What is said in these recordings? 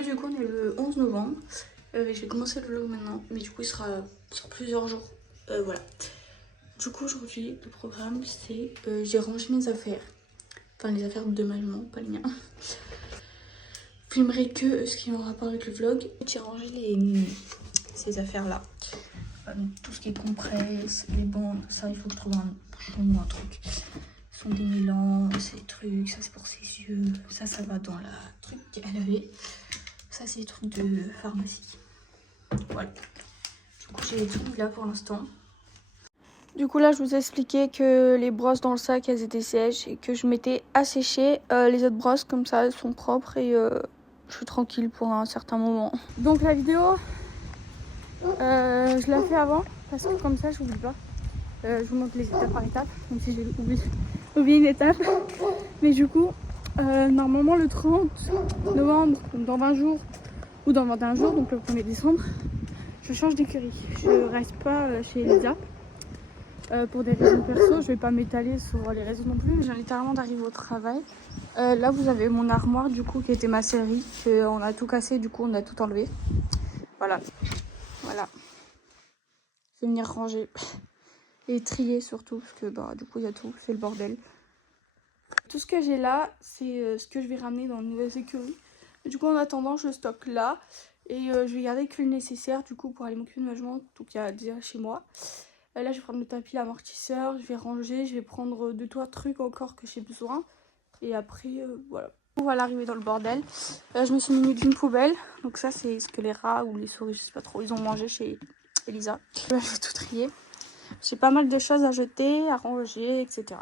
Aujourd'hui du coup on est le 11 novembre. Je vais commencer le vlog maintenant, mais du coup il sera sur plusieurs jours. Voilà. Du coup aujourd'hui le programme c'est j'ai rangé mes affaires. Enfin les affaires de ma maman, pas les miens. Je filmerai que ce qui est en rapport avec le vlog. J'ai rangé ces affaires là. Tout ce qui est compresse, les bandes, ça il faut que je trouve un bouchon ou un truc. Ce sont des mélans, ces trucs, ça c'est pour ses yeux, ça va dans la truc qu'elle avait. Ça c'est des trucs de pharmacie. Voilà. Du coup j'ai tout mis là pour l'instant. Du coup là je vous ai expliqué que les brosses dans le sac elles étaient sèches et que je mettais à sécher les autres brosses, comme ça elles sont propres et je suis tranquille pour un certain moment. Donc la vidéo je la fais avant parce que comme ça je n'oublie pas. Je vous montre les étapes par étapes, même si j'ai oublié une étape. Mais du coup normalement le 30 novembre, donc dans 20 jours ou dans 21 jours, donc le 1er décembre, je change d'écurie. Je reste pas chez Elisa. Pour des raisons perso, je vais pas m'étaler sur les réseaux non plus. Je viens littéralement d'arriver au travail. Là vous avez mon armoire du coup qui était ma série. On a tout cassé, du coup on a tout enlevé. Voilà. Voilà. Je vais venir ranger. Et trier surtout, parce que bah, du coup il y a tout, c'est le bordel. Tout ce que j'ai là, c'est ce que je vais ramener dans une nouvelle écurie. Du coup en attendant, je stocke là. Et je vais garder que le nécessaire du coup pour aller m'occuper de ma jument, tout qu'il y a déjà chez moi. Là je vais prendre le tapis, l'amortisseur, je vais ranger, je vais prendre 2-3 trucs encore que j'ai besoin. Et après voilà. On va arriver dans le bordel. Je me suis munie d'une poubelle. Donc ça c'est ce que les rats ou les souris, je sais pas trop, ils ont mangé chez Elisa. Là je vais tout trier. J'ai pas mal de choses à jeter, à ranger, etc.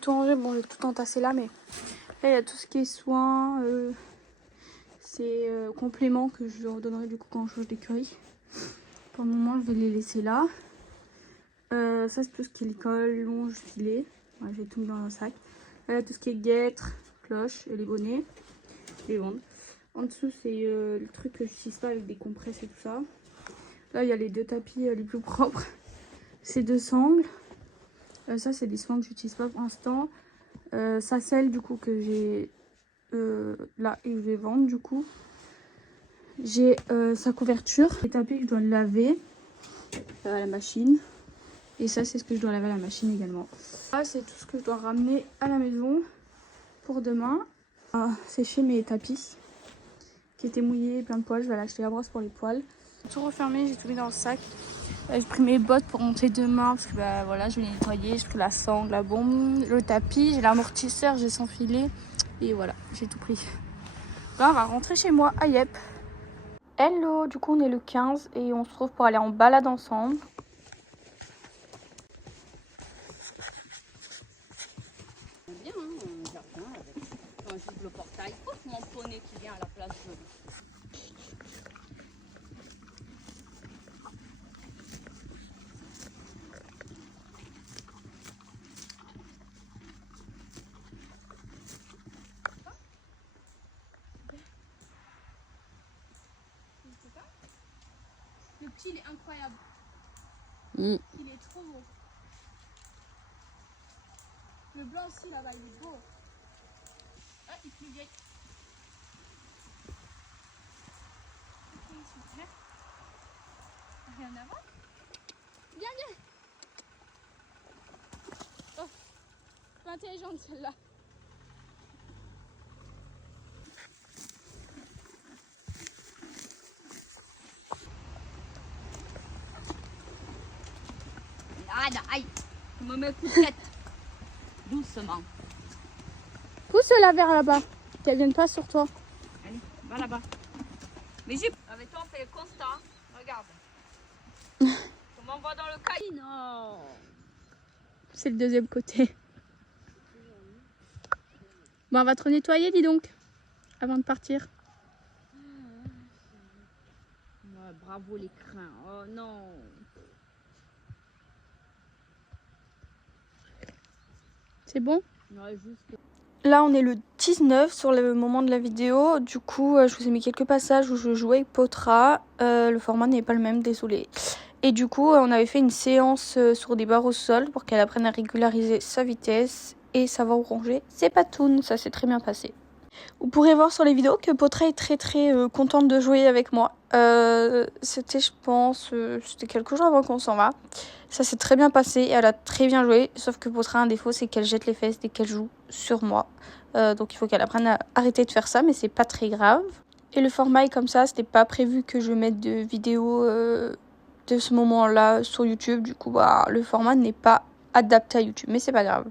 Tout rangé, bon j'ai tout entassé là, mais là il y a tout ce qui est soins, c'est compléments que je leur donnerai du coup quand je change d'écurie. Pour le moment je vais les laisser là. Ça c'est tout ce qui est l'école, longe, filet, ouais, j'ai tout mis dans un sac. Là tout ce qui est guêtres, cloches et les bonnets, les bandes. En dessous c'est le truc que j'utilise pas avec des compresses et tout ça. Là il y a les 2 tapis les plus propres, ces 2 sangles. Ça c'est des soins que j'utilise pas pour l'instant. Ça celle du coup que j'ai là et je vais vendre du coup. J'ai sa couverture, les tapis que je dois laver à la machine. Et ça c'est ce que je dois laver à la machine également. Ça c'est tout ce que je dois ramener à la maison pour demain. Sécher mes tapis qui étaient mouillés, plein de poils. Je vais aller acheter la brosse pour les poils. Tout refermé, j'ai tout mis dans le sac. J'ai pris mes bottes pour monter demain parce que bah, voilà, je vais les nettoyer. J'ai pris la sangle, la bombe, le tapis, j'ai l'amortisseur, j'ai son filet. Et voilà, j'ai tout pris. Là, on va rentrer chez moi à Yep. Hello, du coup on est le 15 et on se retrouve pour aller en balade ensemble. Bien, hein, un jardin avec quand j'ouvre le portail, oh, mon poney qui vient à la place de... Le petit il est incroyable. Mm. Il est trop beau. Le blanc aussi là-bas il est beau. Ah, il est plus vieil. Ok, super. Rien à voir. Viens, viens. Oh, pas intelligente celle-là. me mets coup de tête. Doucement. Pousse-la vers là-bas. Qu'elle vienne pas sur toi. Allez, va là-bas. Mais j'ai... Avec toi, on fait le constat. Regarde. Comme on voit dans le cahier. Non. C'est le deuxième côté. Bon, on va te nettoyer, dis donc. Avant de partir. Ouais, bravo les crins. Oh non. C'est bon? Ouais, juste... Là, on est le 19 sur le moment de la vidéo. Du coup, je vous ai mis quelques passages où je jouais avec Potra. Le format n'est pas le même, désolé. Et du coup, on avait fait une séance sur des barres au sol pour qu'elle apprenne à régulariser sa vitesse et savoir où ranger ses patounes. Ça s'est très bien passé. Vous pourrez voir sur les vidéos que Potra est très contente de jouer avec moi. C'était, je pense, c'était quelques jours avant qu'on s'en va. Ça s'est très bien passé et elle a très bien joué. Sauf que Potra a un défaut, c'est qu'elle jette les fesses dès qu'elle joue sur moi. Donc il faut qu'elle apprenne à arrêter de faire ça, mais c'est pas très grave. Et le format est comme ça, c'était pas prévu que je mette de vidéos de ce moment-là sur YouTube. Du coup, bah, le format n'est pas adapté à YouTube, mais c'est pas grave.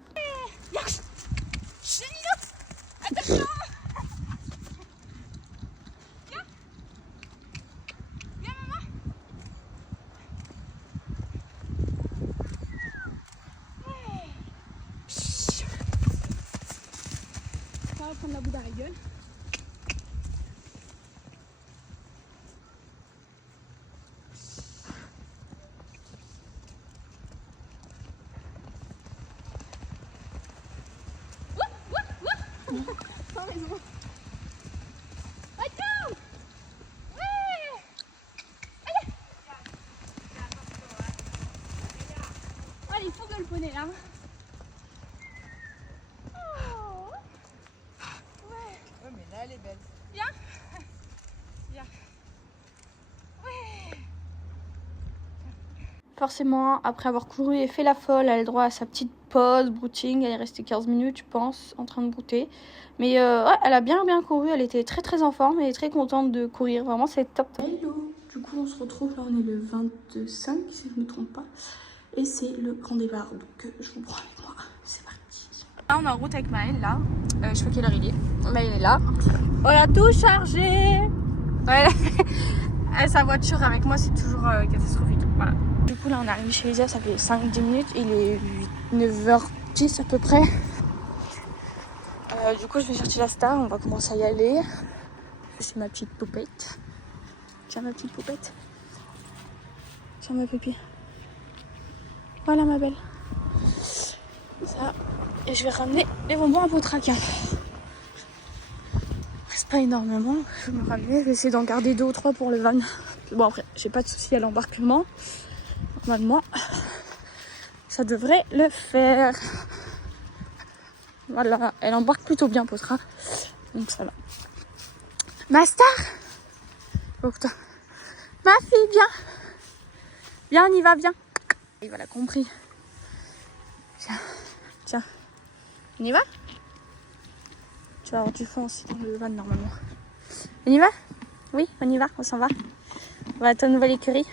On va prendre la boue dans la gueule. T'as raison. Attends. Ouais. Allez. Allez, il faut que le poney là. Mais là, elle est belle. Viens. Viens. Ouais. Forcément, après avoir couru et fait la folle, elle a le droit à sa petite pause, brouting. Elle est restée 15 minutes, je pense, en train de brouter. Mais ouais, elle a bien couru. Elle était très en forme et très contente de courir. Vraiment, c'est top. Hello. Du coup, on se retrouve. Là, on est le 25, si je ne me trompe pas. Et c'est le grand départ. Donc, je vous prends avec moi. C'est parti. Là, on est en route avec Maëlle, là. Je sais pas quelle heure il est. Maëlle est là. On a tout chargé. Ouais. Sa voiture avec moi, c'est toujours catastrophique. Voilà. Du coup, là, on est arrivé chez Lisa, ça fait 5-10 minutes. Il est 9h10 à peu près. Du coup, je vais chercher la star. On va commencer à y aller. C'est ma petite poupette. Tiens, ma petite poupette. Tiens, ma pupille. Voilà, ma belle. Ça. Et je vais ramener les bonbons à Potraca. Reste pas énormément. Je vais me ramener. Je vais essayer d'en garder 2 ou 3 pour le van. Bon, après, j'ai pas de souci à l'embarquement. Normalement, ça devrait le faire. Voilà, elle embarque plutôt bien, Potra. Donc ça va. Ma star. Oh putain. Ma fille, viens. Viens, on y va, viens. Il va, l'a compris. Tiens. On y va? Tu vas avoir du fond aussi dans le van normalement. On y va? Oui, on y va, on s'en va. On va à ta nouvelle écurie.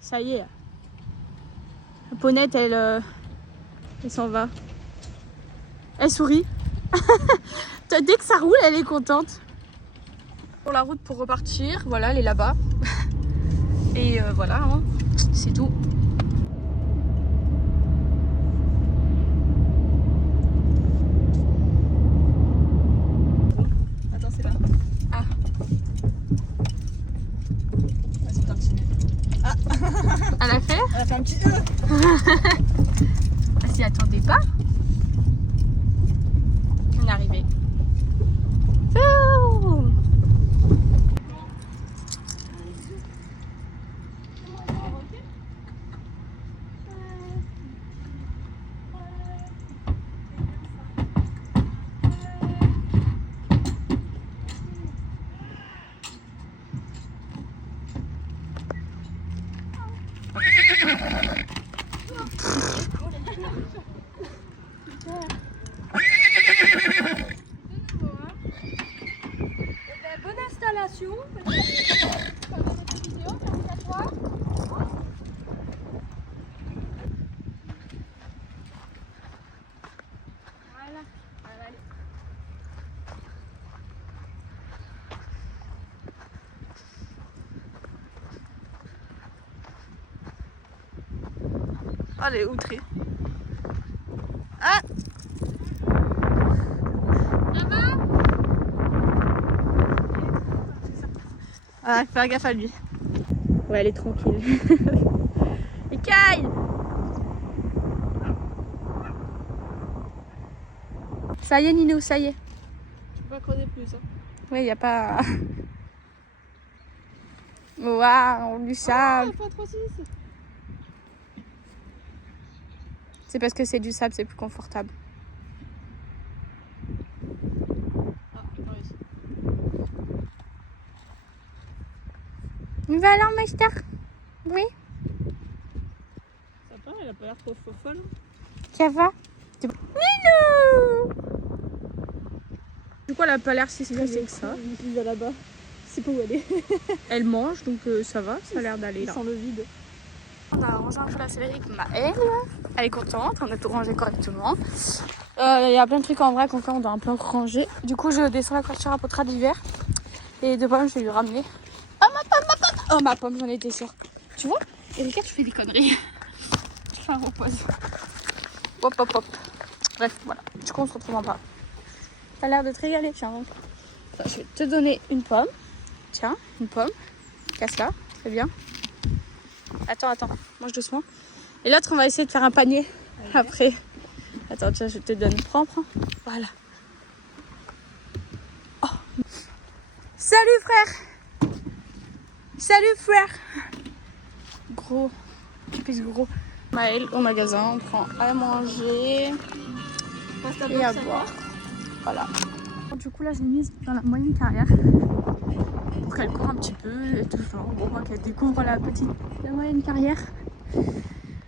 Ça y est. La ponette, elle s'en va. Elle sourit. Dès que ça roule, elle est contente. Pour la route pour repartir, voilà, elle est là-bas. Et voilà, hein, c'est tout. Attends, c'est là. Ah. Vas-y, t'as un petit nez. Elle a fait? Elle a fait un petit Elle s'y attendait pas. On est arrivé. Oh. Oh, elle est outrée. Ah! Ah, faire gaffe à lui. Ouais, elle est tranquille. Mikaï! Ça y est, Nino, ça y est. Tu peux pas creuser plus. Hein. Ouais, y a pas. Waouh, du sable. Pas trop 6. C'est parce que c'est du sable, c'est plus confortable. Ah, j'ai pas réussi. Va alors, Master. Oui, Ça va, elle a pas l'air trop folle. ça va. Nino! Du coup, elle a pas l'air si stressée que ça. Je suis là-bas. C'est pas où elle est. Elle mange, donc ça va, ça a l'air d'aller là. Sans le vide. On a rangé un peu la série avec Maëlle. Elle est contente, on a tout rangé correctement. Il y a plein de trucs en vrai qu'on fait, on doit un peu ranger. Du coup, je descends la voiture à Potra d'hiver. Et de pommes, je vais lui ramener. Oh ma pomme, ma pomme! Oh ma pomme, j'en étais sûre. Tu vois, Erika, tu fais des conneries. Je fais un repose. Hop, hop, hop. Bref, voilà. Du coup, on se retrouve en bas. T'as l'air de te régaler, tiens. Donc. Attends, je vais te donner une pomme. Tiens, une pomme. Casse-la, c'est bien. Attends, mange doucement. Et l'autre, on va essayer de faire un panier après. Attends, tiens, je te donne. Prends. Voilà. Oh. Salut, frère. Salut, frère. Gros. Plus gros. Maëlle au magasin, on prend à manger et à boire. Voilà. Du coup, là, je l'ai mise dans la moyenne carrière pour qu'elle court un petit peu et tout ça. Bon, qu'elle découvre la moyenne carrière.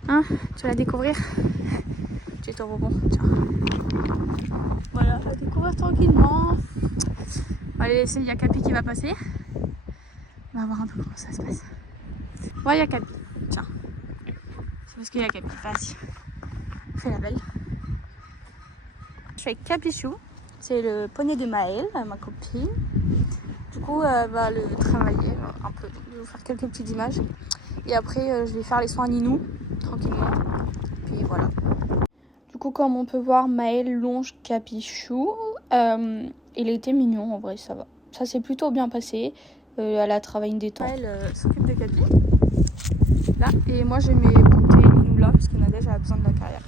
Hein, tu vas la découvrir? Tu es ton rebond, tiens. Voilà, elle va découvrir tranquillement. On va aller laisser, il y a Capi qui va passer. On va voir un peu comment ça se passe. Ouais, il y a Capi, tiens. C'est parce qu'il y a Capi, vas-y. Fais la belle. Je suis avec Capichou. C'est le poney de Maëlle, ma copine. Du coup, elle va le travailler un peu. Je vais vous faire quelques petites images. Et après, je vais faire les soins à Ninou, tranquillement. Puis voilà. Du coup, comme on peut voir, Maëlle longe Capichou. Il a été mignon, en vrai, ça va. Ça s'est plutôt bien passé. Elle a travaillé une détente. Elle s'occupe de Capi. Là. Et moi, j'ai mes bouteilles Ninou là, parce que Nadège a besoin de la carrière.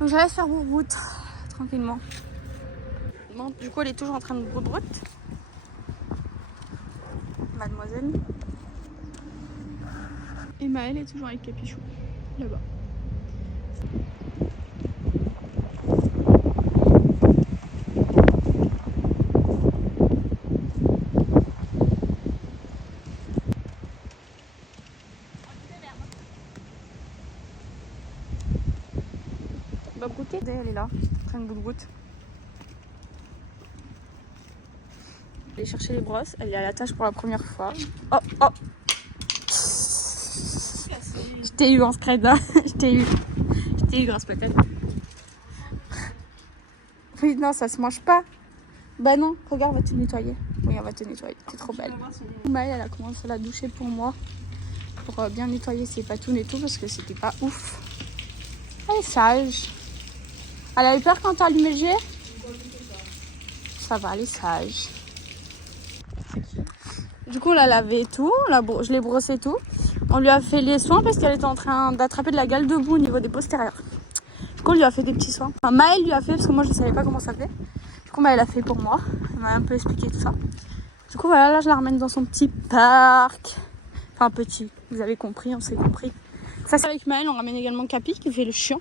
Donc, je laisse faire broute tranquillement. Bon, du coup, elle est toujours en train de broute. Mademoiselle. Et Maëlle est toujours avec Capichou, là-bas. On va brouter. Elle est là, en train de broute. Aller chercher les brosses, elle est à la tâche pour la première fois. Oh, oh! Je t'ai eu en scred, hein. Je t'ai eu grâce peut-être. Oui, non, ça se mange pas. Bah non, regarde, on va te nettoyer. Oui, on va te nettoyer, t'es trop belle. Maëlle, elle a commencé à la doucher pour moi. Pour bien nettoyer ses patounes et tout, parce que c'était pas ouf. Elle est sage. Elle a eu peur quand t'as allumé le jet? Ça va, elle est sage. Du coup, on l'a lavé et tout, je l'ai brossé et tout. On lui a fait les soins parce qu'elle était en train d'attraper de la gale de boue au niveau des postérieurs. Du coup, on lui a fait des petits soins. Enfin, Maëlle lui a fait parce que moi, je ne savais pas comment ça fait. Du coup, Maëlle a fait pour moi. Elle m'a un peu expliqué tout ça. Du coup, voilà, là, je la ramène dans son petit parc. Enfin, petit, vous avez compris, on s'est compris. Ça, c'est avec Maëlle, on ramène également Capi qui fait le chiant,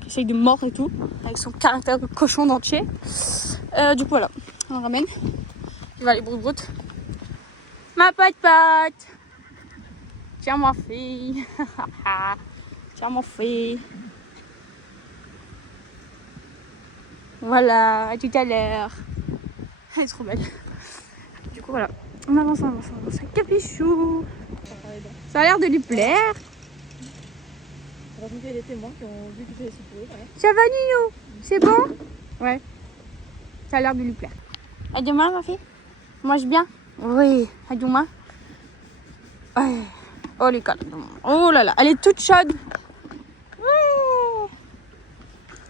qui essaye de mordre et tout, avec son caractère de cochon d'entier. Du coup, voilà, on le ramène. Il va aller broute. Ma pote. Tiens, ma fille. Tiens, mon fille. Voilà, à tout à l'heure. Elle est trop belle. Du coup, voilà. On avance. Capichou. Ça a l'air de lui plaire. On va rencontrer les témoins qui ont vu que c'est super. Ouais. Ça va, Nino? C'est bon? Ouais. Ça a l'air de lui plaire. À demain, ma fille. Mange bien? Oui. À demain. Ouais. Oh, les câlins. Oh là là. Elle est toute chaude.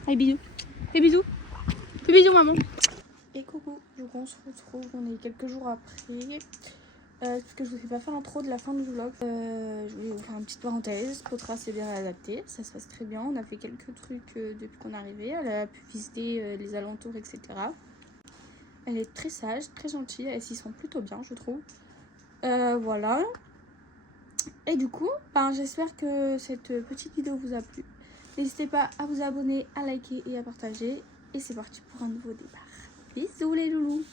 Allez, bisous. Fais bisous. Fais bisous, maman. Et coucou, du coup on se retrouve, on est quelques jours après. Parce que je vous fais pas faire l'intro de la fin du vlog. Je voulais vous faire une petite parenthèse. Potra s'est bien adaptée, ça se passe très bien. On a fait quelques trucs depuis qu'on est arrivé. Elle a pu visiter les alentours, etc. Elle est très sage, très gentille. Elle s'y sent plutôt bien, je trouve. Voilà. Et du coup, j'espère que cette petite vidéo vous a plu. N'hésitez pas à vous abonner, à liker et à partager. Et c'est parti pour un nouveau départ. Bisous les loulous!